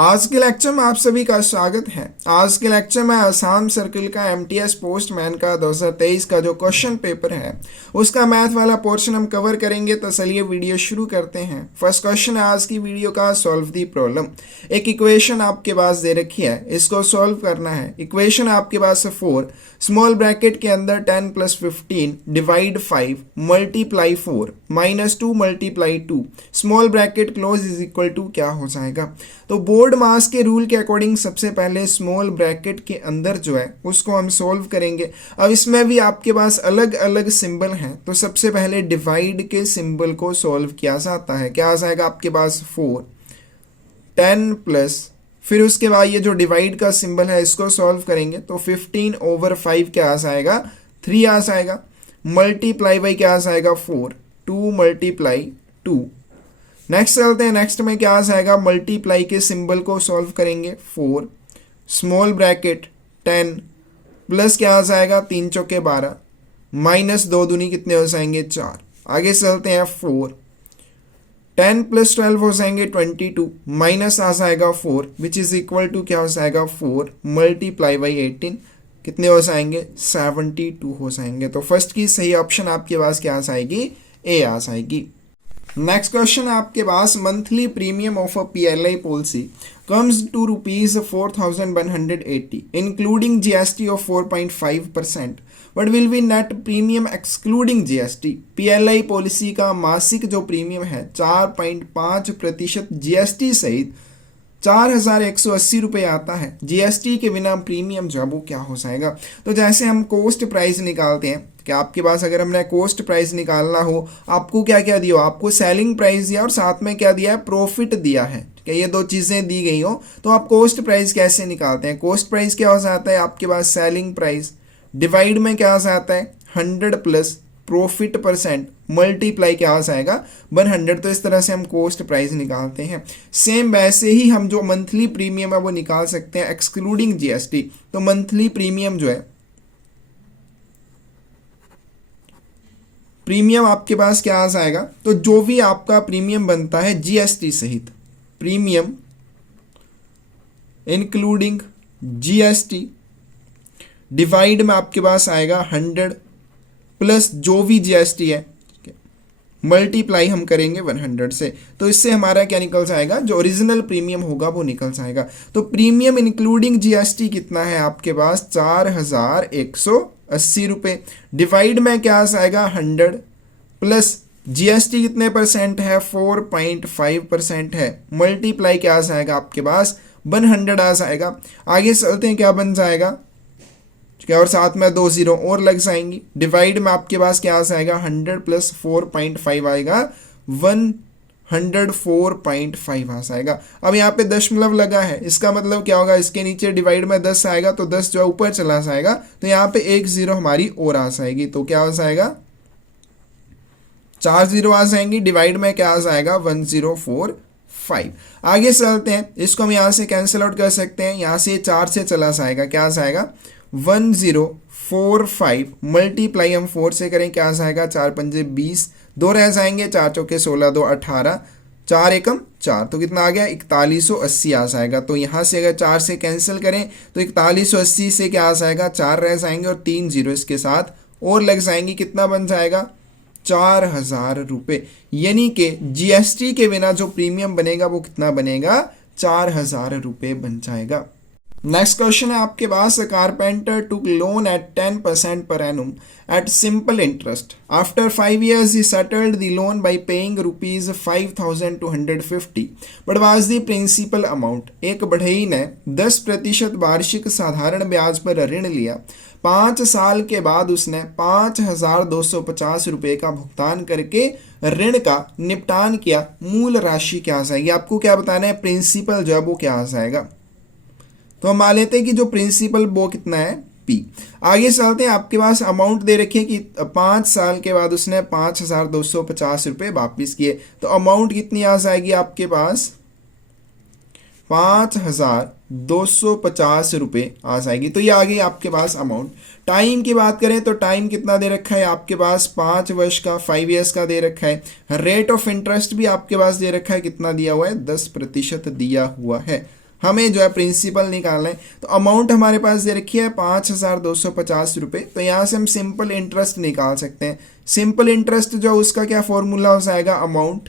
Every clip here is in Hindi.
आज के लेक्चर में आप सभी का स्वागत है। आज के लेक्चर में आसाम सर्किल का एमटीएस पोस्टमैन का 2023 का जो क्वेश्चन पेपर है उसका मैथ वाला पोर्शन हम कवर करेंगे। तो चलिए वीडियो शुरू करते हैं। फर्स्ट क्वेश्चन है आज की वीडियो का, सॉल्व दी प्रॉब्लम। एक इक्वेशन आपके पास दे रखी है, इसको सॉल्व करना है। इक्वेशन आपके पास 4 स्मॉल ब्रैकेट के अंदर 10 + 15 divide 5 multiply 4 -2 multiply 2 small bracket close is equal to क्या हो जाएगा। तो बोर्ड मास के रूल के अकॉर्डिंग सबसे पहले स्मॉल ब्रैकेट के अंदर जो है उसको हम सोल्व करेंगे। अब इसमें भी आपके पास अलग अलग सिंबल हैं, तो सबसे पहले डिवाइड के सिंबल को सोल्व किया जाता है। क्या आ जाएगा आपके पास 4 10 प्लस, फिर उसके बाद ये जो डिवाइड का सिंबल है इसको सॉल्व करेंगे तो 15/5 क्या आ जाएगा 3 आ जाएगा। मल्टीप्लाई बाई क्या आ जाएगा 4 2 मल्टीप्लाई 2। नेक्स्ट चलते हैं, नेक्स्ट में क्या आ जाएगा, मल्टीप्लाई के सिंबल को सॉल्व करेंगे 4 स्मॉल ब्रैकेट 10 प्लस क्या आ जाएगा 3 चौके 12 माइनस 2 दूनी कितने हो जाएंगे 4। आगे चलते हैं 4 10 + 12 हो जाएंगे 22 माइनस आ जाएगा 4 विच इज इक्वल टू क्या हो जाएगा 4 मल्टीप्लाई बाई 18 कितने हो जाएंगे 72 हो जाएंगे। तो फर्स्ट की सही ऑप्शन आपके पास क्या आ जाएगी, ए आ जाएगी। नेक्स्ट क्वेश्चन है आपके पास, monthly premium of a PLI policy comes to ₹4180 including GST of 4.5%, but will be net premium excluding GST। PLI policy का मासिक जो प्रीमियम है 4.5% GST सहित 4180 रुपये आता है। GST के बिना प्रीमियम जो है वो क्या हो जाएगा। तो जैसे हम कॉस्ट प्राइस निकालते हैं कि आपके पास अगर हमने कॉस्ट प्राइस निकालना हो, आपको क्या क्या दिया हो, आपको सेलिंग प्राइस दिया और साथ में क्या दिया है, प्रॉफिट दिया है। क्या ये दो चीज़ें दी गई हो तो आप कॉस्ट प्राइस कैसे निकालते हैं। कॉस्ट प्राइस क्या हो जाता है आपके पास सेलिंग प्राइस डिवाइड में क्या हो जाता है 100 प्लस प्रॉफिट परसेंट मल्टीप्लाई क्या आ जाएगा 100। तो इस तरह से हम कॉस्ट प्राइस निकालते हैं। सेम वैसे ही हम जो मंथली प्रीमियम है वो निकाल सकते हैं एक्सक्लूडिंग GST। तो मंथली प्रीमियम जो है, प्रीमियम आपके पास क्या आ जाएगा, तो जो भी आपका प्रीमियम बनता है GST सहित, प्रीमियम इंक्लूडिंग GST डिवाइड में आपके पास आएगा 100 प्लस जो भी GST है मल्टीप्लाई हम करेंगे 100 से। तो इससे हमारा क्या निकल जाएगा, जो ओरिजिनल प्रीमियम होगा वो निकल जाएगा। तो प्रीमियम इंक्लूडिंग GST कितना है आपके पास 4180 रुपये डिवाइड में क्या आ जाएगा 100 प्लस GST कितने परसेंट है 4.5% है मल्टीप्लाई क्या आ जाएगा आपके पास 100 आ जाएगा। आगे चलते हैं, क्या बन जाएगा क्या, और साथ में 2 0 और लग जाएंगी। डिवाइड में आपके पास क्या आ जाएगा 100 + 4.5 आएगा 104.5 आ जाएगा। अब यहाँ पे दशमलव लगा है, इसका मतलब क्या होगा, इसके नीचे डिवाइड में 10 आएगा तो 10 जो है ऊपर चला जाएगा, तो यहाँ पे 1 0 हमारी और आ जाएगी। तो क्या हो जाएगा 4 0 आ जाएंगी। डिवाइड में क्या आ जाएगा 1045। आगे चलते हैं, इसको हम यहाँ से कैंसिल आउट कर सकते हैं। यहाँ से 4 से चला जाएगा, क्या आ जाएगा 1045 मल्टीप्लाई हम 4 से करें क्या आ जाएगा 4 पंजे 20 2 रह जाएंगे 4 चौके 16 2 18 4 एकम 4 तो कितना आ गया 4180 आ जाएगा। तो यहाँ से अगर 4 से कैंसिल करें तो 4180 से क्या आ जाएगा 4 रह जाएंगे और 3 0 इसके साथ और लग जाएंगी। कितना बन जाएगा 4000 रुपये। यानी कि GST के बिना जो प्रीमियम बनेगा वो कितना बनेगा 4000 रुपये बन जाएगा। नेक्स्ट क्वेश्चन है आपके पास, carpenter took loan at 10% per annum at simple interest. After 5 years he settled the loan by paying ₹5250, but was the principal amount. एक बढ़ई ने 10% वार्षिक साधारण ब्याज पर ऋण लिया। 5 साल के बाद उसने 5250 रुपये का भुगतान करके ऋण का निपटान किया। मूल राशि क्या आ जाएगी, आपको क्या बताना है, प्रिंसिपल जो है वो क्या आ जाएगा। तो हम मान लेते हैं कि जो प्रिंसिपल वो कितना है P। आगे चलते हैं, आपके पास अमाउंट दे रखी है कि 5 साल के बाद उसने 5250 रुपये वापिस किए। तो अमाउंट कितनी आ जाएगी आपके पास 5250 रुपये आ जाएगी। तो ये आ गई आपके पास अमाउंट। टाइम की बात करें तो टाइम कितना दे रखा है आपके पास 5 वर्ष का 5 ईयर्स का दे रखा है। रेट ऑफ इंटरेस्ट भी आपके पास दे रखा है, कितना दिया हुआ है 10% दिया हुआ है। हमें जो है प्रिंसिपल निकालना है। तो अमाउंट हमारे पास दे रखी है 5,250 रुपये। तो यहाँ से हम सिंपल इंटरेस्ट निकाल सकते हैं। सिंपल इंटरेस्ट जो उसका क्या फॉर्मूला हो जाएगा, अमाउंट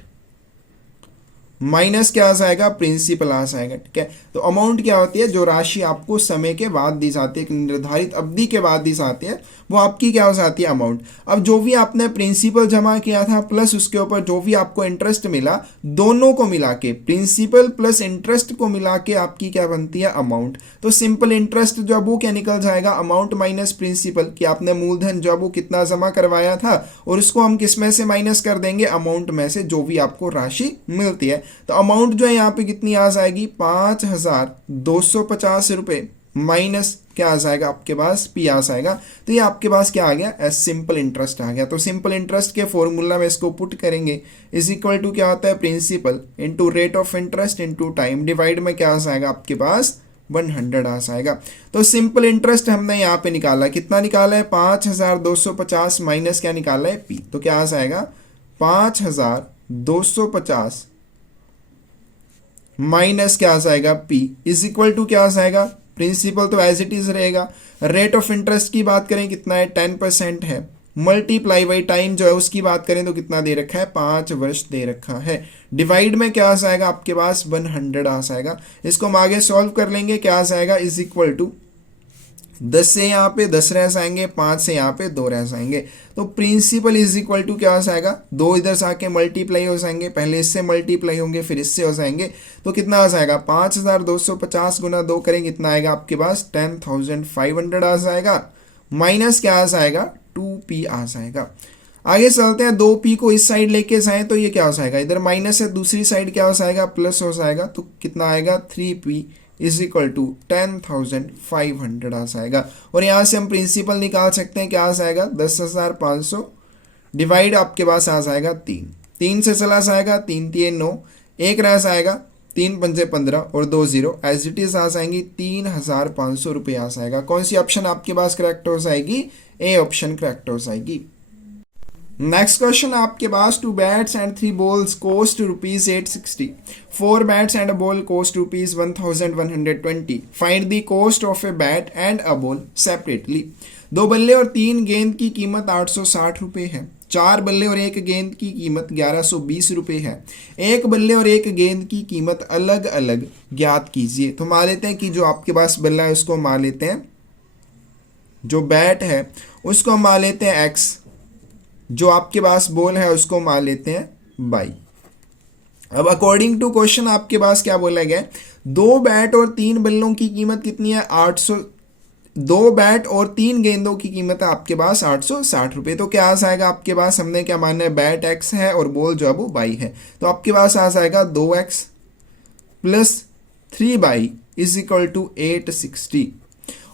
माइनस क्या आ जाएगा, प्रिंसिपल आ जाएगा। ठीक है, तो अमाउंट क्या होती है, जो राशि आपको समय के बाद दी जाती है, एक निर्धारित अवधि के बाद दी जाती है, वो आपकी क्या हो जाती है, अमाउंट। अब जो भी आपने प्रिंसिपल जमा किया था प्लस उसके ऊपर जो भी आपको इंटरेस्ट मिला, दोनों को मिला के, प्रिंसिपल प्लस इंटरेस्ट को मिला के आपकी क्या बनती है, अमाउंट। तो सिंपल इंटरेस्ट जो है वो क्या निकल जाएगा, अमाउंट माइनस प्रिंसिपल, कि आपने मूलधन जो है वो कितना जमा करवाया था और उसको हम किस में से माइनस कर देंगे, अमाउंट में से, जो भी आपको राशि मिलती है। तो अमाउंट जो है यहाँ पे कितनी आ जाएगी, 5,250 रुपये माइनस क्या आ जाएगा आपके पास, पी आ जाएगा। तो ये आपके पास क्या आ गया, एस सिंपल इंटरेस्ट आ गया। तो सिंपल इंटरेस्ट के फॉर्मूला में इसको पुट करेंगे, इज इक्वल टू क्या होता है, principal into rate of interest into time, divide में क्या आ जाएगा आपके पास 100 आ जाएगा। तो सिंपल इंटरेस्ट हमने यहाँ पे निकाला, कितना निकाला है, 5,250 माइनस क्या निकाला है, पी। तो क्या आ जाएगा, 5,250 माइनस क्या आ जाएगा, पी, इज इक्वल टू क्या आ जाएगा, प्रिंसिपल तो एज इट इज रहेगा। रेट ऑफ इंटरेस्ट की बात करें कितना है, 10% है, मल्टीप्लाई बाई टाइम जो है उसकी बात करें तो कितना दे रखा है, 5 वर्ष दे रखा है। डिवाइड में क्या आ जाएगा आपके पास 100 आ जाएगा। इसको हम आगे सॉल्व कर लेंगे, क्या आ जाएगा, इज इक्वल टू 10 से यहाँ पे 10 रह जाएंगे, 5 से यहाँ पे 2 रह जाएंगे। तो प्रिंसिपल इज इक्वल टू क्या हो जाएगा, 2 इधर से आके मल्टीप्लाई हो जाएंगे, पहले इससे मल्टीप्लाई होंगे फिर इससे हो जाएंगे। तो कितना आ जाएगा, 5,250 गुना 2 करेंगे, कितना आएगा आपके पास 10,500 आ जाएगा। माइनस क्या आ जाएगा, 2p आ जाएगा। आगे चलते हैं, 2p को इस साइड लेके जाएं तो ये क्या हो जाएगा, इधर माइनस है, दूसरी साइड क्या हो जाएगा, प्लस हो जाएगा। तो कितना आएगा, 3p इज इक्वल टू 10,500 आ जाएगा। और यहाँ से हम प्रिंसिपल निकाल सकते हैं, क्या आ जाएगा, 10,500 डिवाइड आपके पास आ जाएगा 3 से चला जाएगा, 3 3 9, 1 रह जाएगा, 3 पंजे 15 और 2 0 एज इट इज आ जाएंगी, 3,500 रुपये आ जाएगा। कौन सी ऑप्शन आपके पास करेक्ट हो जाएगी, ए ऑप्शन करेक्ट हो जाएगी। नेक्स्ट क्वेश्चन आपके पास, 2 bats and 3 balls cost ₹860, 4 bats and a ball cost ₹1120। Find the cost of a bat and a ball separately. 2 बल्ले और 3 गेंद की कीमत 860 रुपये है। 4 बल्ले और 1 गेंद की कीमत 1120 रुपये है। 1 बल्ले और 1 गेंद की कीमत अलग अलग ज्ञात कीजिए। तो मान लेते हैं कि जो आपके पास बल्ला है उसको मान लेते हैं, जो बैट है उसको मान लेते हैं x, जो आपके पास बॉल है उसको मान लेते हैं y। अब अकॉर्डिंग टू क्वेश्चन आपके पास क्या बोला गया है, 2 बैट और 3 बल्लों की कीमत कितनी है, 2 बैट और 3 गेंदों की कीमत है आपके पास 860 रुपये। तो क्या आ जाएगा आपके पास, हमने क्या मानना है, बैट x है और बॉल जो है वो y है। तो आपके पास आ जाएगा 2x plus 3y is equal to 860।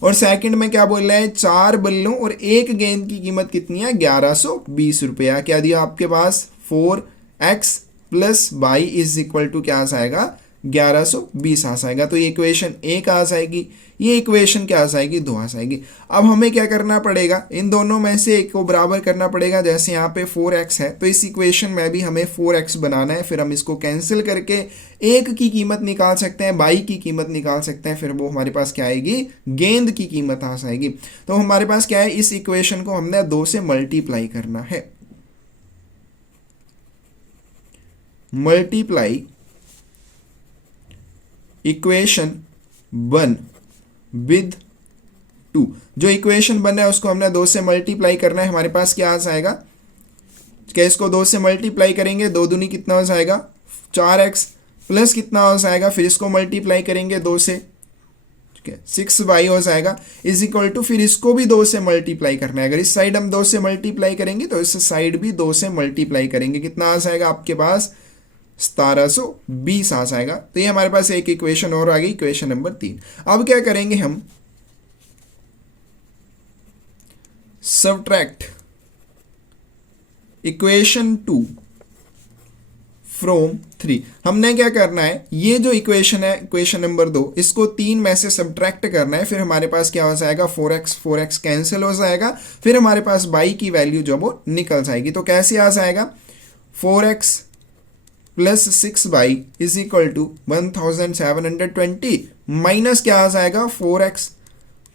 और सेकंड में क्या बोल रहा है, 4 बल्लों और 1 गेंद की कीमत कितनी है, 1120 रुपया। क्या दिया आपके पास, 4x plus y is equal to क्या आ जाएगा, 1120 आ जाएगा। तो ये इक्वेशन 1 आ जाएगी, ये इक्वेशन क्या आ जाएगी, 2 आ जाएगी। अब हमें क्या करना पड़ेगा, इन दोनों में से एक को बराबर करना पड़ेगा। जैसे यहाँ पे 4x है तो इस इक्वेशन में भी हमें 4x बनाना है, फिर हम इसको कैंसिल करके 1 की कीमत निकाल सकते हैं, y की कीमत निकाल सकते हैं, फिर वो हमारे पास क्या आएगी, गेंद की कीमत आ जाएगी। तो हमारे पास क्या है, इस इक्वेशन को हमने 2 से मल्टीप्लाई करना है, मल्टीप्लाई इक्वेशन 1 विद 2। जो इक्वेशन 1 है उसको हमने 2 से मल्टीप्लाई करना है। हमारे पास क्या आ जाएगा, क्या इसको 2 से मल्टीप्लाई करेंगे, 2 दूनी कितना हो जाएगा, 4x प्लस कितना हो जाएगा, फिर इसको मल्टीप्लाई करेंगे 2 से, ठीक है, 6y हो जाएगा इज इक्वल टू, फिर इसको भी 2 से मल्टीप्लाई करना है। अगर इस साइड हम 2 से मल्टीप्लाई करेंगे तो इस साइड भी 2 से मल्टीप्लाई करेंगे, कितना आ जाएगा आपके पास 1720 आ जाएगा। तो ये हमारे पास एक इक्वेशन और आ गई, इक्वेशन नंबर 3। अब क्या करेंगे हम, सबट्रैक्ट इक्वेशन 2 फ्रॉम 3। हमने क्या करना है, ये जो इक्वेशन है इक्वेशन नंबर 2, इसको 3 में से सबट्रैक्ट करना है। फिर हमारे पास क्या हो जाएगा, 4x कैंसिल हो जाएगा, फिर हमारे पास y की वैल्यू जो वो निकल जाएगी। तो कैसे आ जाएगा, 4x plus 6/, is equal to 1720 minus क्या आ जाएगा 4x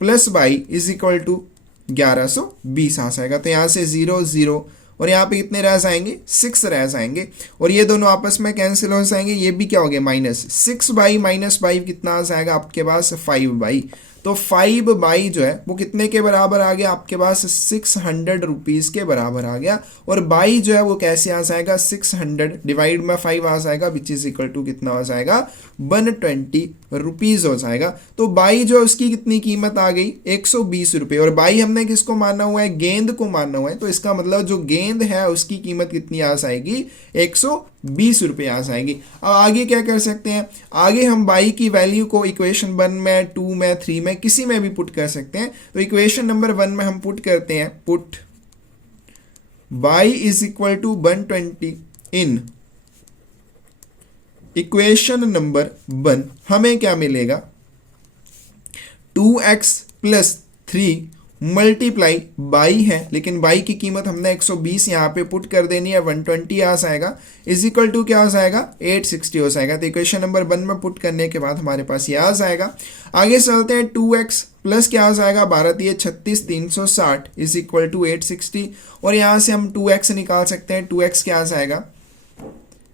plus y is equal to 1120 आ जाएगा। तो यहाँ से 0 0 और यहाँ पे कितने रह जाएंगे 6 रह जाएंगे और ये दोनों आपस में कैंसिल हो जाएंगे। ये भी क्या हो गया माइनस 6/, माइनस 5 कितना आ जाएगा आपके पास 5/। तो 5/, जो है वो कितने के बराबर आ गया आपके पास 600 रुपीज़ के बराबर आ गया। और बाई जो है वो कैसे आ जाएगा 600 डिवाइड में 5 आ जाएगा विच इज इक्वल टू कितना हो जाएगा 120 रुपीज़ हो जाएगा। तो बाई जो है उसकी कितनी कीमत आ गई 120 रुपये। और बाई हमने किसको माना हुआ है गेंद को माना हुआ है, तो इसका मतलब जो गेंद है उसकी कीमत कितनी आ जाएगी 120 रुपये आ जाएगी। अब आगे क्या कर सकते हैं, आगे हम बाई की वैल्यू को इक्वेशन 1 में 2 में 3 में किसी में भी पुट कर सकते हैं। तो इक्वेशन नंबर 1 में हम पुट करते हैं, put y is equal to 120 in equation number 1। हमें क्या मिलेगा 2x प्लस 3 मल्टीप्लाई बाई है, लेकिन बाई की कीमत हमने 120 यहाँ पे पुट कर देनी है, 120 आ जाएगा इज इक्वल टू क्या हो जाएगा 860 हो जाएगा। तो इक्वेशन नंबर 1 में पुट करने के बाद हमारे पास ये आ जाएगा। आगे चलते हैं 2x प्लस क्या आ जाएगा 12 36 360 इज इक्वल टू 860 और यहाँ से हम 2x निकाल सकते हैं। 2x क्या आ जाएगा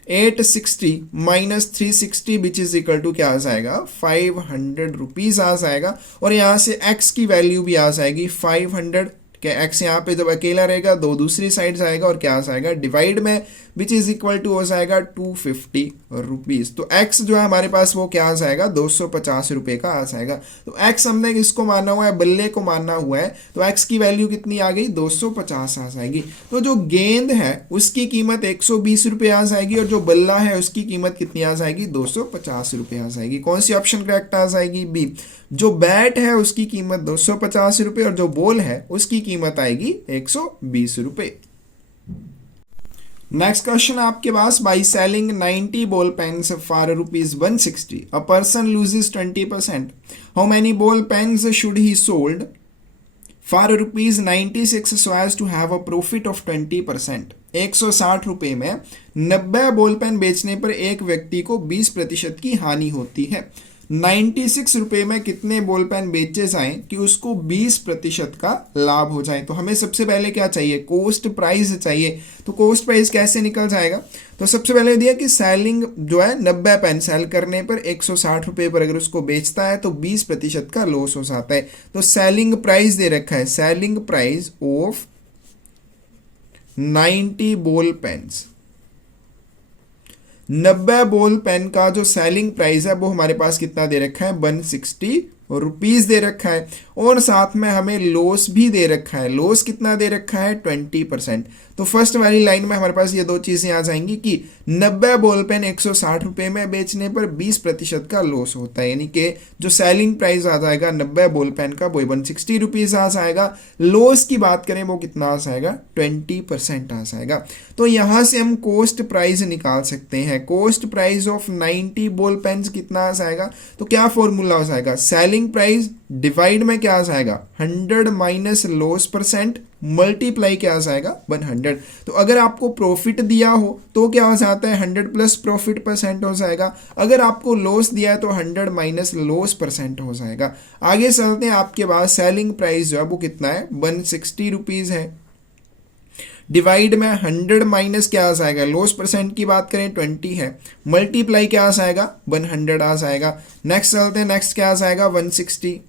860 minus 360 which is equal to क्या आ जाएगा 500 रुपीज़ आ जाएगा। और यहाँ से x की वैल्यू भी आ जाएगी 500 के x यहाँ पे जब अकेला रहेगा दो दूसरी साइड जाएगा और क्या आ जाएगा डिवाइड में विच इज इक्वल टू हो जाएगा 250 रुपीज़। तो x जो है हमारे पास वो क्या आ जाएगा 250 रुपये का आ जाएगा। तो x हमने किसको माना हुआ है बल्ले को माना हुआ है, तो x की वैल्यू कितनी आ गई 250 आ जाएगी। तो जो गेंद है उसकी कीमत 120 रुपये आ जाएगी और जो बल्ला है उसकी कीमत कितनी आ जाएगी 250 रुपये आ जाएगी। कौन सी ऑप्शन करेक्ट आ जाएगी बी। जो बैट है उसकी कीमत 250 रुपये और जो बॉल है उसकी कीमत आएगी 120 रुपये। नेक्स्ट क्वेश्चन आपके पास, by selling 90 ball pens for ₹160 a person loses 20%, how many ball pens should he sold for ₹96 so as to have a profit of 20%। 160 रुपये में 90 बॉल पेन बेचने पर एक व्यक्ति को 20% की हानि होती है। 96 रुपये में कितने बॉल पेन बेचे जाएं कि उसको 20% का लाभ हो जाए। तो हमें सबसे पहले क्या चाहिए कॉस्ट प्राइस चाहिए। तो कॉस्ट प्राइस कैसे निकल जाएगा, तो सबसे पहले दिया कि सेलिंग जो है 90 पेन सेल करने पर 160 रुपये पर अगर उसको बेचता है तो 20% का लॉस हो जाता है। तो सेलिंग प्राइस दे रखा है, selling price of 90 ball pens, 90 ball pen का जो सेलिंग प्राइस है वो हमारे पास कितना दे रखा है 160 रुपीज़ दे रखा है और साथ में हमें लॉस भी दे रखा है। लॉस कितना दे रखा है 20%। तो फर्स्ट वाली लाइन में हमारे पास ये दो चीज़ें आ जाएंगी कि 90 बॉल पेन 160 रुपये में बेचने पर 20% का लॉस होता है, यानी कि जो सेलिंग प्राइस आ जाएगा 90 बॉल पेन का वो 160 रुपीज़ आ जाएगा। लॉस की बात करें वो कितना आ जाएगा 20% आ जाएगा। तो यहाँ से हम कॉस्ट प्राइस निकाल सकते हैं। Cost price of 90 ball pens कितना आ जाएगा, तो क्या फॉर्मूला हो जाएगा सेलिंग प्राइस डिवाइड में क्या आ जाएगा 100 माइनस लॉस परसेंट मल्टीप्लाई क्या आ जाएगा 100। तो अगर आपको प्रॉफिट दिया हो तो क्या हो जाता है 100 प्लस प्रॉफिट परसेंट हो जाएगा। अगर आपको लॉस दिया है तो 100 माइनस लॉस परसेंट हो जाएगा। आगे चलते हैं, आपके पास सेलिंग प्राइस जो है वो कितना है 160 रुपीज़ है, डिवाइड में 100 माइनस क्या आ जाएगा लॉस परसेंट की बात करें 20 है, मल्टीप्लाई क्या आ जाएगा 100 आ जाएगा। नेक्स्ट चलते हैं, नेक्स्ट क्या आ जाएगा 160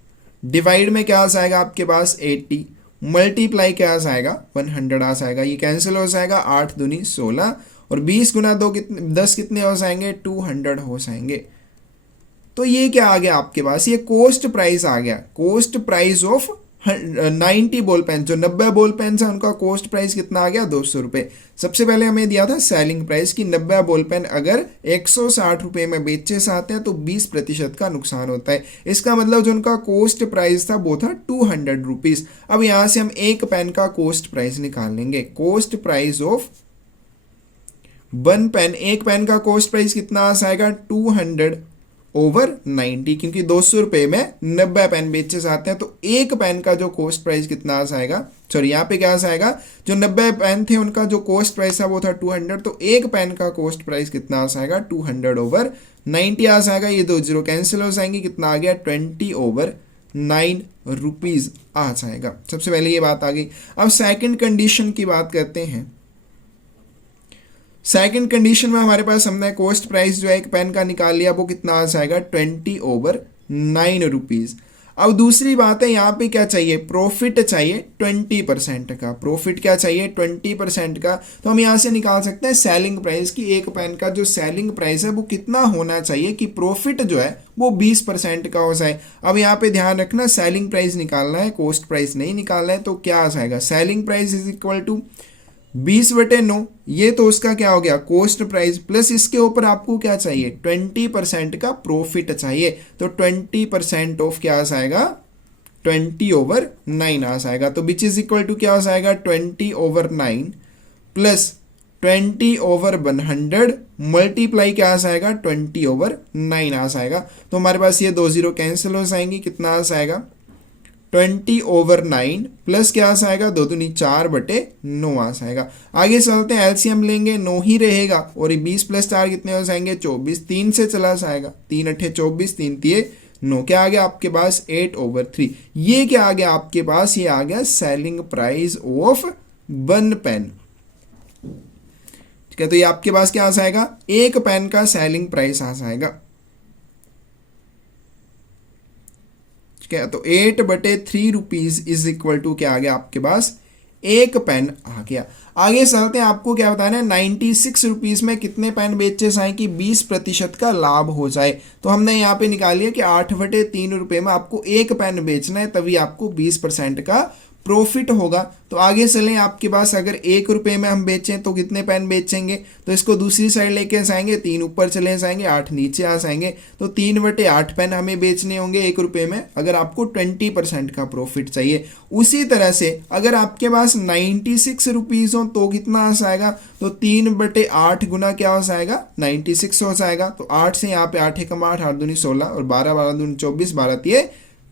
डिवाइड में क्या आ जाएगा आपके पास 80, मल्टीप्लाई क्या आ जाएगा 100 आ जाएगा। ये कैंसिल हो जाएगा 8 दूनी 16 और 20 गुना 2 कितने 10 कितने हो जाएंगे 200 हो जाएंगे। तो ये क्या आ गया आपके पास, ये कॉस्ट प्राइस आ गया। Cost price of 90 ball pen, जो 90 बॉल पेन है उनका कॉस्ट प्राइस कितना आ गया 200 रुपये। सबसे पहले हमें दिया था सेलिंग प्राइस की 90 बॉल पेन अगर 160 रुपये में बेचे जाते हैं तो 20% का नुकसान होता है। इसका मतलब जो उनका कॉस्ट प्राइस था वो था 200 रुपीज़। अब यहाँ से हम एक पेन का कॉस्ट प्राइस निकाल लेंगे। कॉस्ट प्राइस ऑफ 1 पेन, एक पेन का कॉस्ट प्राइस कितना आ जाएगा 200 ओवर 90, क्योंकि 200 रुपये में 90 पेन बेचे जाते हैं, तो एक पेन का जो कॉस्ट प्राइस कितना आ जाएगा, सॉरी यहाँ पे क्या आ जाएगा, जो 90 पेन थे उनका जो कॉस्ट प्राइस था वो था 200, तो एक पेन का कॉस्ट प्राइस कितना आ जाएगा, 200 ओवर 90 आ जाएगा। ये 2 जीरो कैंसिल हो जाएंगे, कितना आ गया, 20 ओवर 9 रुपीज़ आ जाएगा। सबसे पहले ये बात आ गई। अब सेकंड कंडीशन की बात करते हैं। सेकंड कंडीशन में हमारे पास हमने कॉस्ट प्राइस जो है एक पेन का निकाल लिया, वो कितना आ जाएगा, 20 ओवर 9 रुपीज़। अब दूसरी बात है, यहाँ पे क्या चाहिए, प्रॉफिट चाहिए 20% का। प्रॉफिट क्या चाहिए, 20% का। तो हम यहाँ से निकाल सकते हैं सेलिंग प्राइस की, एक पेन का जो सेलिंग प्राइस है वो कितना होना चाहिए कि प्रॉफिट जो है वो 20% का हो जाए। अब यहाँ पे ध्यान रखना, सेलिंग प्राइस निकालना है, कॉस्ट प्राइस नहीं निकालना है। तो क्या आ जाएगा, selling price is equal to 20/9, ये तो उसका क्या हो गया, कॉस्ट प्राइस, प्लस इसके ऊपर आपको क्या चाहिए, 20% का प्रॉफिट चाहिए। तो 20% ऑफ क्या आ जाएगा, 20 ओवर 9 आ जाएगा। तो विच इज इक्वल टू क्या आ जाएगा, 20 ओवर 9 प्लस 20 ओवर 100 मल्टीप्लाई क्या आ जाएगा, 20 ओवर 9 आ जाएगा। तो हमारे पास ये 2 जीरो कैंसिल हो जाएंगी, कितना आ जाएगा, 20 ओवर 9 प्लस क्या आ जाएगा, 2 दूनी 4/9 आ जाएगा। आगे चलते हैं, एलसीएम लेंगे, 9 ही रहेगा, और 20 प्लस 4 कितने हो जाएंगे, 24, 3 से चला जाएगा, 3 अट्ठे 24, 3 तिये 9, क्या आ गया आपके पास, 8 ओवर 3। ये क्या आ गया आपके पास, ये आ गया सेलिंग प्राइस ऑफ 1 पेन। ठीक है, तो ये आपके पास क्या आ जाएगा, एक पेन का सेलिंग प्राइस आ जाएगा। तो 8/3 रुपीज इज इक्वल टू क्या आ गया आपके पास, एक पेन आ गया। आगे चलते हैं, आपको क्या बताना है, 96 रुपीज में कितने पेन बेचे जाए कि 20% का लाभ हो जाए। तो हमने यहाँ पे निकाल लिया कि 8/3 रुपये में आपको एक पेन बेचना है, तभी आपको 20% का प्रॉफिट होगा। तो आगे चलें, आपके पास अगर 1 रुपये में हम बेचें तो कितने पेन बेचेंगे, तो इसको दूसरी साइड लेके जाएंगे, 3 ऊपर चले जाएंगे, 8 नीचे आ जाएंगे। तो 3/8 पेन हमें बेचने होंगे 1 रुपये में, अगर आपको 20% का प्रॉफिट चाहिए। उसी तरह से अगर आपके पास 96 रुपीज़ हो तो कितना आ जाएगा, तो 3/8 गुना क्या हो जाएगा, 96 हो जाएगा। तो 8 से यहाँ पे 8 कमा 8 दूनी 16 और 12 12 दूनी 24 12 तिये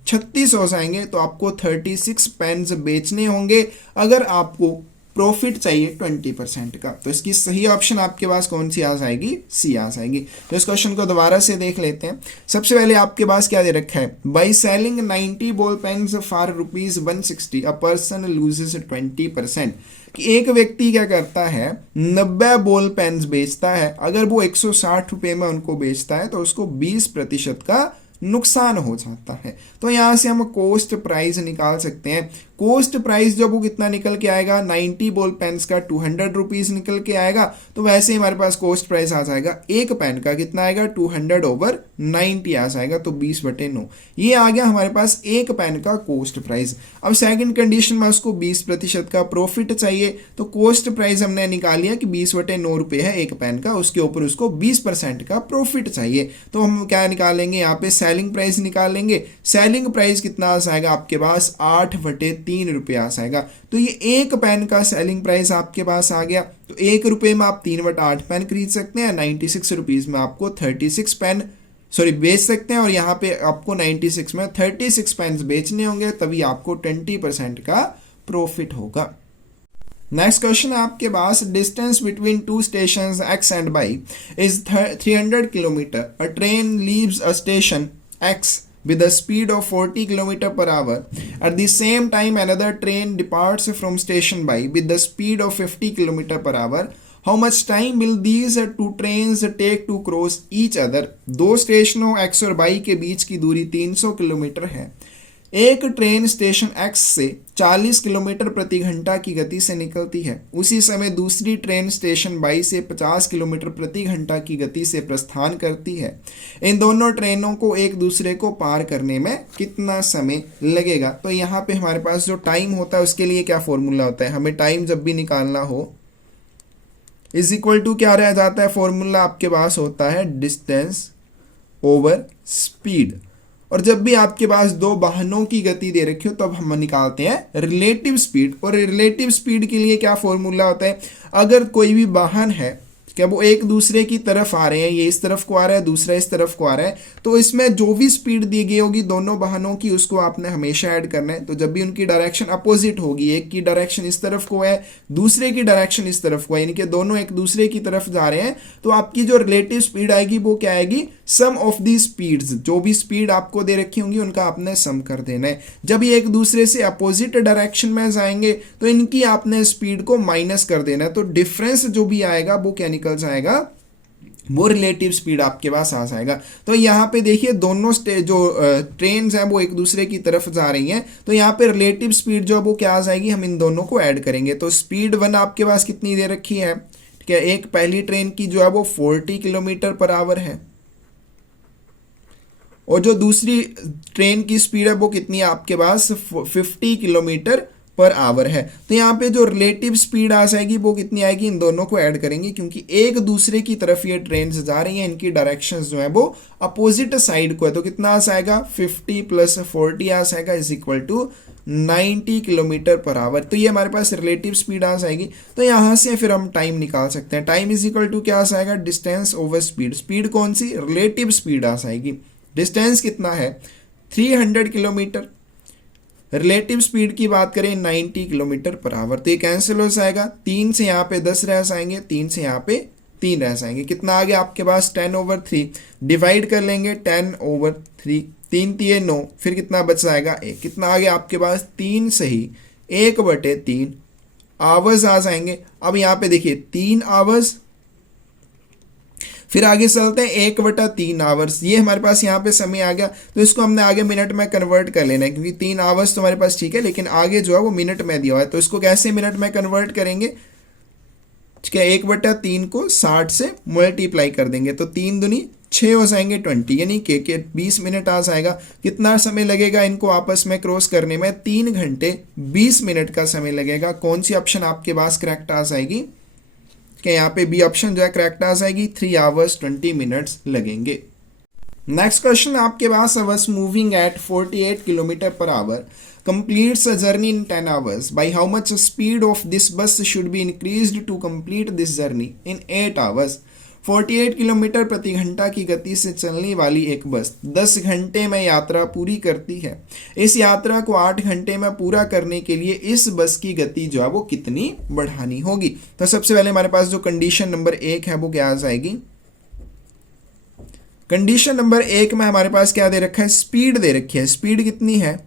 36 हो जाएंगे। तो आपको 36 पेन्स बेचने होंगे अगर आपको प्रॉफिट चाहिए 20% का। तो इसकी सही ऑप्शन आपके पास कौन सी आ जाएगी, सी आ जाएगी। तो इस क्वेश्चन को दोबारा से देख लेते हैं। सबसे पहले आपके पास क्या दे रखा है, by selling 90 ball pens for ₹160 a person loses 20%। कि एक व्यक्ति क्या करता है, 90 बॉल पेन्स बेचता है, अगर वो 160 रुपये में उनको बेचता है तो उसको 20% का नुकसान हो जाता है। तो यहाँ से हम कॉस्ट प्राइस निकाल सकते हैं। कॉस्ट प्राइस जब वो कितना निकल के आएगा, 90 बॉल पेन्स का 200 रुपीज़ निकल के आएगा। तो वैसे ही हमारे पास कॉस्ट प्राइस आ जाएगा एक पेन का, कितना आएगा, 200 ओवर 90 आ जाएगा। तो 20/9 ये आ गया हमारे पास एक पेन का कॉस्ट प्राइस। अब सेकंड कंडीशन में उसको 20% का प्रॉफिट चाहिए। तो कॉस्ट प्राइस हमने निकाल लिया कि 20/9 रुपये है एक पेन का, उसके ऊपर उसको 20% का प्रॉफिट चाहिए। तो हम क्या निकालेंगे, यहाँ पे सेलिंग प्राइस निकालेंगे। सेलिंग प्राइस कितना आ जाएगा आपके पास, 8/3 रुपये आ जाएगा। तो ये एक पेन का सेलिंग प्राइस आपके पास आ गया। तो 1 रुपये में आप 3/8 पेन खरीद सकते हैं, 96 रुपीज़ में आपको 36 पेन बेच सकते हैं, और यहाँ पे आपको 96 में 36 पेन बेचने होंगे, तभी आपको 20% का प्रॉफिट होगा। नेक्स्ट क्वेश्चन है आपके पास, distance between 2 stations X and Y is 300 kilometre. A train leaves a station X with a speed of 40 km per hour. At the same time, another train departs from station Y with the speed of 50 km per hour. How much time will these two trains take to cross each other? दो स्टेशनों X और Y के बीच की दूरी 300 किलोमीटर है। एक ट्रेन स्टेशन X से 40 किलोमीटर प्रति घंटा की गति से निकलती है। उसी समय दूसरी ट्रेन स्टेशन Y से 50 किलोमीटर प्रति घंटा की गति से प्रस्थान करती है। इन दोनों ट्रेनों को एक दूसरे को पार करने में कितना समय लगेगा? तो यहाँ पे हमारे पास जो टाइम होता है उसके लिए क्या फॉर्मूला होता है, हमें टाइम जब भी निकालना हो इज इक्वल टू क्या रह जाता है, फॉर्मूला आपके पास होता है डिस्टेंस ओवर स्पीड। और जब भी आपके पास दो वाहनों की गति दे रखी हो तब हम निकालते हैं रिलेटिव स्पीड। और रिलेटिव स्पीड के लिए क्या फॉर्मूला होता है, अगर कोई भी वाहन है क्या वो एक दूसरे की तरफ आ रहे हैं, ये इस तरफ को आ रहा है, दूसरा इस तरफ को आ रहा है, तो इसमें जो भी स्पीड दी गई होगी दोनों वाहनों की उसको आपने हमेशा ऐड करना है। तो जब भी उनकी डायरेक्शन अपोजिट होगी, एक की डायरेक्शन इस तरफ को है, दूसरे की डायरेक्शन इस तरफ को है, यानी कि दोनों एक दूसरे की तरफ जा रहे हैं, तो आपकी जो रिलेटिव स्पीड आएगी वो क्या आएगी, सम ऑफ दी स्पीड्स, जो भी स्पीड आपको दे रखी होंगी उनका आपने सम कर देना है। जब ये एक दूसरे से अपोजिट डायरेक्शन में जाएंगे तो इनकी आपने स्पीड को माइनस कर देना है, तो डिफरेंस जो भी आएगा वो क्या निकल जाएगा, वो रिलेटिव स्पीड आपके पास आ जाएगा। तो यहाँ पे देखिए दोनों जो ट्रेन्स हैं वो एक दूसरे की तरफ जा रही हैं, तो यहाँ पे रिलेटिव स्पीड जो है वो क्या आ जाएगी, हम इन दोनों को ऐड करेंगे। तो स्पीड 1 आपके पास कितनी दे रखी है, ठीक है, एक पहली ट्रेन की जो है वो 40 किलोमीटर पर आवर है, और जो दूसरी ट्रेन की स्पीड है वो कितनी है आपके पास 50 किलोमीटर पर आवर है। तो यहाँ पे जो रिलेटिव स्पीड आ जाएगी वो कितनी आएगी, इन दोनों को ऐड करेंगे क्योंकि एक दूसरे की तरफ ये ट्रेन जा रही हैं, इनकी डायरेक्शंस जो है वो अपोजिट साइड को है। तो कितना आ जाएगा 50 + 40 आ जाएगा is equal to 90 kilometre per hour. तो ये हमारे पास रिलेटिव स्पीड आ जाएगी। तो यहाँ से फिर हम टाइम निकाल सकते हैं। टाइम इज इक्वल टू क्या आ जाएगा, डिस्टेंस ओवर स्पीड। स्पीड कौन सी, रिलेटिव स्पीड आ जाएगी। डिस्टेंस कितना है 300 किलोमीटर, रिलेटिव स्पीड की बात करें 90 किलोमीटर पर आवर। तो ये कैंसिल हो जाएगा, 3 से यहाँ पे 10 रह जाएंगे, 3 से यहाँ पे 3 रह जाएंगे। कितना आ गया आपके पास 10/3, डिवाइड कर लेंगे 10/3, 3 3 9, फिर कितना बच जाएगा 1। कितना आ गया आपके पास 3 से ही 1/3 आवर्स आ जाएंगे। अब यहाँ पे देखिए 3 आवर्स, फिर आगे चलते हैं 1/3 आवर्स, ये हमारे पास यहाँ पे समय आ गया। तो इसको हमने आगे मिनट में कन्वर्ट कर लेना है क्योंकि 3 आवर्स तो हमारे पास ठीक है, लेकिन आगे जो है वो मिनट में दिया हुआ है। तो इसको कैसे मिनट में कन्वर्ट करेंगे, ठीक है, 1/3 को 60 से मल्टीप्लाई कर देंगे तो 3 दूनी 6 हो जाएंगे 20, यानी कि 20 मिनट आ जाएगा। कितना समय लगेगा इनको आपस में क्रॉस करने में, 3 घंटे 20 मिनट का समय लगेगा। कौन सी ऑप्शन आपके पास करेक्ट आ जाएगी, कि यहाँ पे बी ऑप्शन जो है करेक्ट आ जाएगी, 3 आवर्स 20 मिनट्स लगेंगे। नेक्स्ट क्वेश्चन आपके पास, बस moving at 48 kilometre per our completes a journey in 10 hours. By how much speed of this bus should be increased to complete this journey in 8 hours? 48 kilometre प्रति घंटा की गति से चलने वाली एक बस 10 घंटे में यात्रा पूरी करती है। इस यात्रा को 8 घंटे में पूरा करने के लिए इस बस की गति जो है वो कितनी बढ़ानी होगी। तो सबसे पहले हमारे पास जो कंडीशन नंबर 1 है वो क्या आ जाएगी, कंडीशन नंबर 1 में हमारे पास क्या दे रखा है, स्पीड दे रखी है। स्पीड कितनी है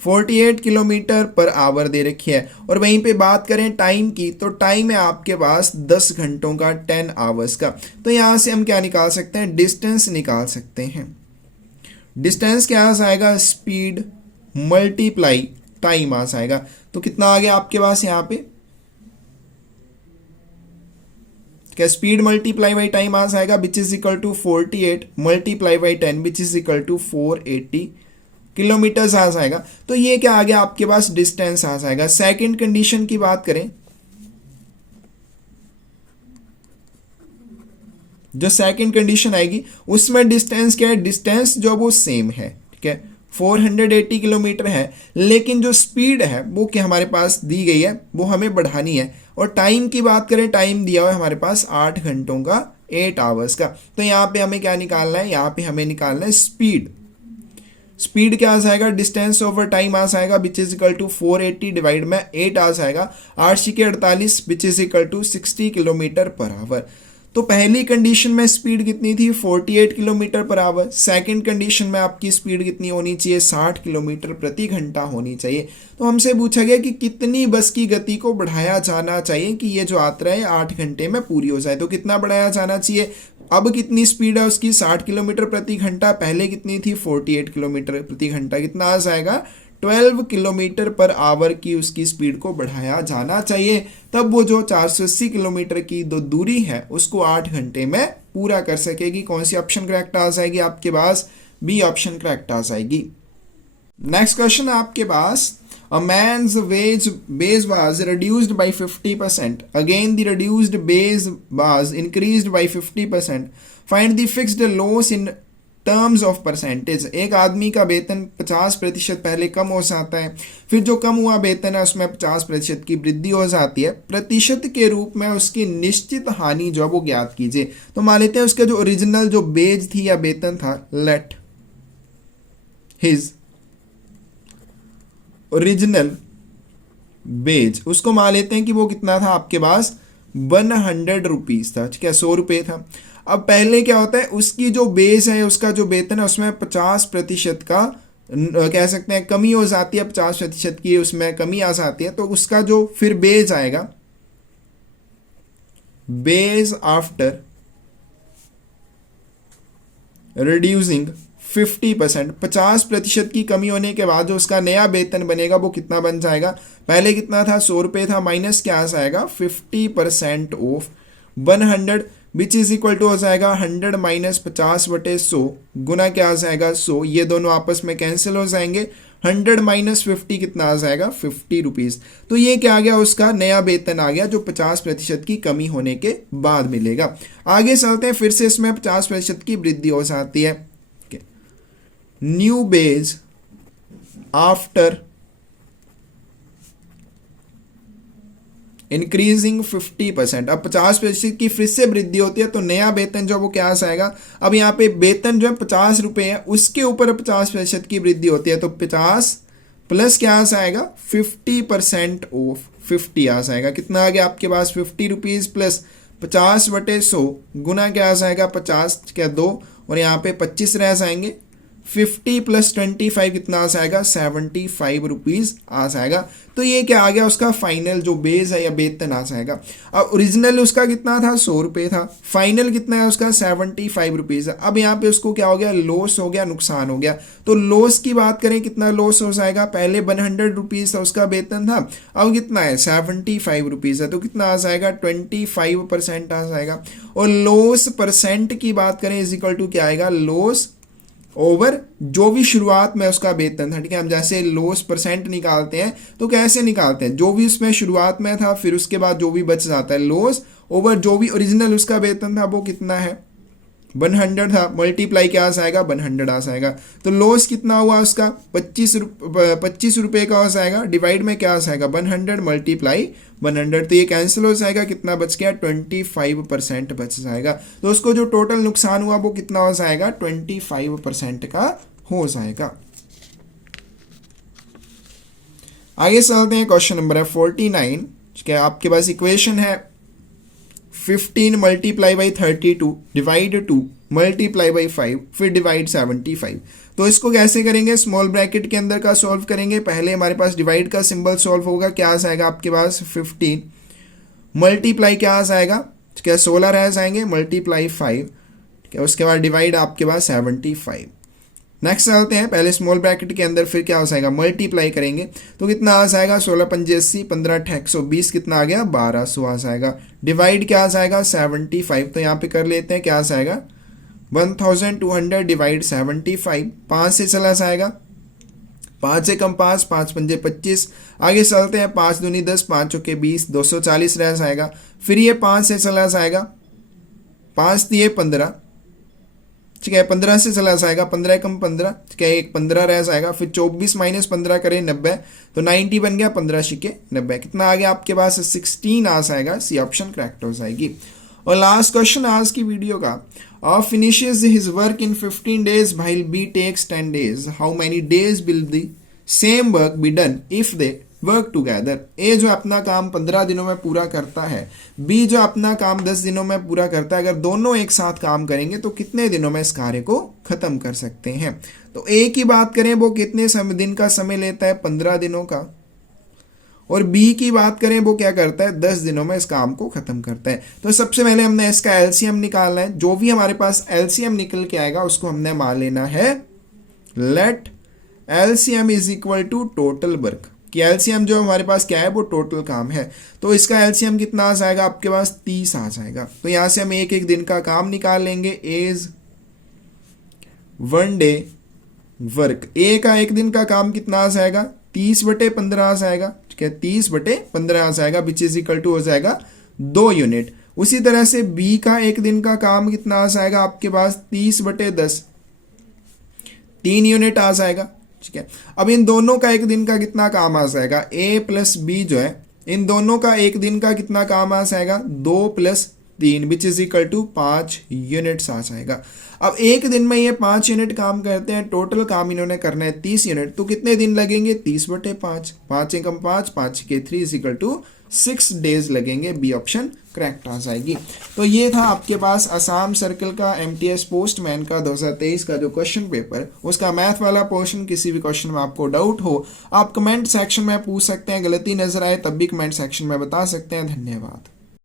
48 किलोमीटर पर आवर दे रखी है। और वहीं पे बात करें टाइम की, तो टाइम है आपके पास 10 घंटों का, 10 आवर्स का। तो यहां से हम क्या निकाल सकते हैं, डिस्टेंस निकाल सकते हैं। डिस्टेंस क्या आ जाएगा, स्पीड मल्टीप्लाई टाइम आ जाएगा। तो कितना आ गया आपके पास यहाँ पे, क्या स्पीड मल्टीप्लाई बाई टाइम आ जाएगा, which is equal to 48 multiply by 10 which is equal to 480 kilometres आ जाएगा। तो ये क्या आ गया आपके पास, डिस्टेंस आ जाएगा। सेकंड कंडीशन की बात करें, जो सेकंड कंडीशन आएगी उसमें डिस्टेंस क्या है, डिस्टेंस जो वो सेम है, ठीक है, 480 किलोमीटर है, लेकिन जो स्पीड है वो क्या हमारे पास दी गई है, वो हमें बढ़ानी है। और टाइम की बात करें, टाइम दिया हुआ है हमारे पास 8 घंटों का, 8 आवर्स का। तो यहाँ पे हमें क्या निकालना है, यहाँ पे हमें निकालना है स्पीड। स्पीड क्या आ जाएगा, डिस्टेंस ओवर टाइम आ जाएगा which is equal to 480 divide में 8 आ जाएगा, 8 के 48 which is equal to 60 kilometre per hour. तो पहली कंडीशन में स्पीड कितनी थी 48 kilometre per our. Second condition में आपकी स्पीड कितनी होनी चाहिए, 60 किलोमीटर प्रति घंटा होनी चाहिए। तो हमसे पूछा गया कि कितनी बस की गति को बढ़ाया जाना चाहिए कि ये जो यात्रा है 8 घंटे में पूरी हो जाए। तो कितना बढ़ाया जाना चाहिए, अब कितनी स्पीड है उसकी 60 किलोमीटर प्रति घंटा, पहले कितनी थी 48 किलोमीटर प्रति घंटा, कितना आ जाएगा 12 किलोमीटर पर आवर की उसकी स्पीड को बढ़ाया जाना चाहिए। तब वो जो 480 किलोमीटर की दो दूरी है उसको 8 घंटे में पूरा कर सकेगी। कौन सी ऑप्शन करेक्ट आ जाएगी आपके पास, बी ऑप्शन करेक्ट आ जाएगी। नेक्स्ट क्वेश्चन आपके पास, a man's base was reduced by 50%. Again the reduced base was increased by 50%. Find the fixed loss in terms of percentage. एक आदमी का वेतन 50% पहले कम हो जाता है, फिर जो कम हुआ वेतन है उसमें 50% की वृद्धि हो जाती है। प्रतिशत के रूप में उसकी निश्चित हानि जो है वो ज्ञात कीजिए। तो मान लेते हैं उसका जो ओरिजिनल जो बेज थी या वेतन था, लेट हिज ओरिजिनल बेज, उसको मान लेते हैं कि वो कितना था आपके पास 100 रुपीज था, ठीक है, 100 रुपये था। अब पहले क्या होता है, उसकी जो बेस है, उसका जो वेतन है उसमें 50% का कह सकते हैं कमी हो जाती है, 50% की उसमें कमी आ जाती है। तो उसका जो फिर बेस आएगा, बेस आफ्टर रिड्यूसिंग 50%, 50% की कमी होने के बाद जो उसका नया वेतन बनेगा वो कितना बन जाएगा, पहले कितना था 100 रुपये था, माइनस क्या आ जाएगा 50% of 100 which is equal to हो जाएगा 100 माइनस 50/100 गुना क्या आ जाएगा 100, ये दोनों आपस में कैंसिल हो जाएंगे। 100 माइनस 50 कितना आ जाएगा 50 रुपीज़। तो ये क्या आ गया, उसका नया वेतन आ गया जो 50% की कमी होने के बाद मिलेगा। आगे चलते हैं, फिर से इसमें 50% की वृद्धि हो जाती है। न्यू बेज आफ्टर इंक्रीजिंग 50%, अब 50% की फिर से वृद्धि होती है तो नया वेतन जो वो क्या आ जाएगा, अब यहाँ पे वेतन जो है 50 रुपये है, उसके ऊपर 50% की वृद्धि होती है तो 50 प्लस क्या आ जाएगा 50% ऑफ 50 आ जाएगा। कितना आ गया आपके पास 50 रुपीज़ प्लस 50/100 गुना क्या आ जाएगा 50 क्या 2 और यहाँ पे 25 रह जाएंगे। 50 प्लस 25 कितना आ जाएगा 75 रुपीज़ आ जाएगा। तो ये क्या आ गया, उसका फाइनल जो बेस है या वेतन आ जाएगा। अब ओरिजिनल उसका कितना था 100 रुपये था, फाइनल कितना है उसका 75 रुपीज़ है। अब यहाँ पे उसको क्या हो गया, लॉस हो गया, नुकसान हो गया। तो लॉस की बात करें कितना लॉस हो जाएगा, पहले 100 रुपीज़ था उसका वेतन था, अब कितना है 75 रुपीज़ है, तो कितना आ जाएगा 25% आ जाएगा। और लॉस परसेंट की बात करें इज इक्वल टू क्या आएगा, लॉस ओवर जो भी शुरुआत में उसका वेतन था, ठीक है। हम जैसे लॉस परसेंट निकालते हैं तो कैसे निकालते हैं, जो भी उसमें शुरुआत में था फिर उसके बाद जो भी बच जाता है, लॉस ओवर जो भी ओरिजिनल उसका वेतन था वो कितना है 100 था, मल्टीप्लाई क्या आ जाएगा 100 आ जाएगा। तो लॉस कितना हुआ उसका 25 रुपये का हो जाएगा, डिवाइड में क्या आ जाएगा 100 मल्टीप्लाई 100, तो ये कैंसिल हो जाएगा, कितना बच गया 25% बच जाएगा। तो उसको जो टोटल नुकसान हुआ वो कितना हो जाएगा 25% का हो जाएगा। आगे चलते हैं, क्वेश्चन नंबर है 49, ठीक है। आपके पास इक्वेशन है 15 multiply by 32 divide 2 multiply by 5 फिर डिवाइड 75। तो इसको कैसे करेंगे, स्मॉल ब्रैकेट के अंदर का सॉल्व करेंगे। पहले हमारे पास डिवाइड का सिंबल सॉल्व होगा, क्या आ जाएगा आपके पास 15 मल्टीप्लाई क्या आ जाएगा, क्या 16 रह जाएंगे मल्टीप्लाई 5, ठीक है। उसके बाद डिवाइड आपके पास 75। नेक्स्ट चलते हैं, पहले स्मॉल ब्रैकेट के अंदर फिर क्या हो जाएगा मल्टीप्लाई करेंगे तो कितना आ जाएगा 16 पंजे 80 15 120 कितना आ गया 1200 आ जाएगा। डिवाइड क्या आ जाएगा 75, तो यहाँ पे कर लेते हैं क्या आ जाएगा 1200 डिवाइड 75, 5 से चला जाएगा, 5 से कम 5, 5 पंजे 25। आगे चलते हैं 5 दूनी 10 5 चौके 20 240 रह जाएगा। फिर ये 5 से चला जाएगा, 5 दिए 15, ठीक है, 15 से चला जाएगा, 15 कम 15, ठीक है, एक 15 रह जाएगा। फिर 24 माइनस 15 करें 90, तो 90 बन गया, 15 छिके 90, कितना आ गया आपके पास 16 आ जाएगा, सी ऑप्शन करेक्ट हो जाएगी। और लास्ट क्वेश्चन आज की वीडियो का, finishes his work in 15 days while B takes 10 days, how many days will the same work be done if they work together. A जो अपना काम 15 दिनों में पूरा करता है, बी जो अपना काम 10 दिनों में पूरा करता है, अगर दोनों एक साथ काम करेंगे तो कितने दिनों में इस कार्य को खत्म कर सकते हैं। तो ए की बात करें वो कितने दिन का समय लेता है 15 दिनों का, और बी की बात करें वो क्या करता है 10 दिनों में इस काम को खत्म करता है। तो सबसे पहले हमने इसका एलसीएम निकालना है, जो भी हमारे पास एलसीएम निकल के आएगा उसको हमने मान लेना है let LCM is equal to total work, कि एलसीएम जो हमारे पास क्या है वो टोटल काम है। तो इसका एलसीएम कितना आ जाएगा आपके पास 30 आ जाएगा। तो यहां से हम एक एक दिन का काम निकाल लेंगे, एज 1 डे वर्क, ए का एक दिन का काम कितना आ जाएगा 30/15 आ जाएगा, ठीक है, 30/15 आ जाएगा, विच इज इक्वल टू हो जाएगा 2 यूनिट। उसी तरह से बी का एक दिन का काम कितना आ जाएगा आपके पास 30/10, 3 यूनिट आ जाएगा। ठीक है, अब इन दोनों का एक दिन का कितना काम आ जाएगा, ए प्लस बी जो है इन दोनों का एक दिन का कितना काम आ जाएगा, 2+3 which is equal to 5 units आ जाएगा। अब एक दिन में ये 5 यूनिट काम करते हैं, टोटल काम इन्होंने करना है 30 यूनिट, तो कितने दिन लगेंगे, 30/5, 5 एकम 5, 5 के 3 इज इक्वल टू 6 डेज लगेंगे। बी ऑप्शन करेक्ट आ जाएगी। तो ये था आपके पास असम सर्कल का एमटीएस पोस्टमैन का 2023 का जो क्वेश्चन पेपर, उसका मैथ वाला पोर्शन। किसी भी क्वेश्चन में आपको डाउट हो आप कमेंट सेक्शन में पूछ सकते हैं, गलती नजर आए तब भी कमेंट सेक्शन में बता सकते हैं। धन्यवाद।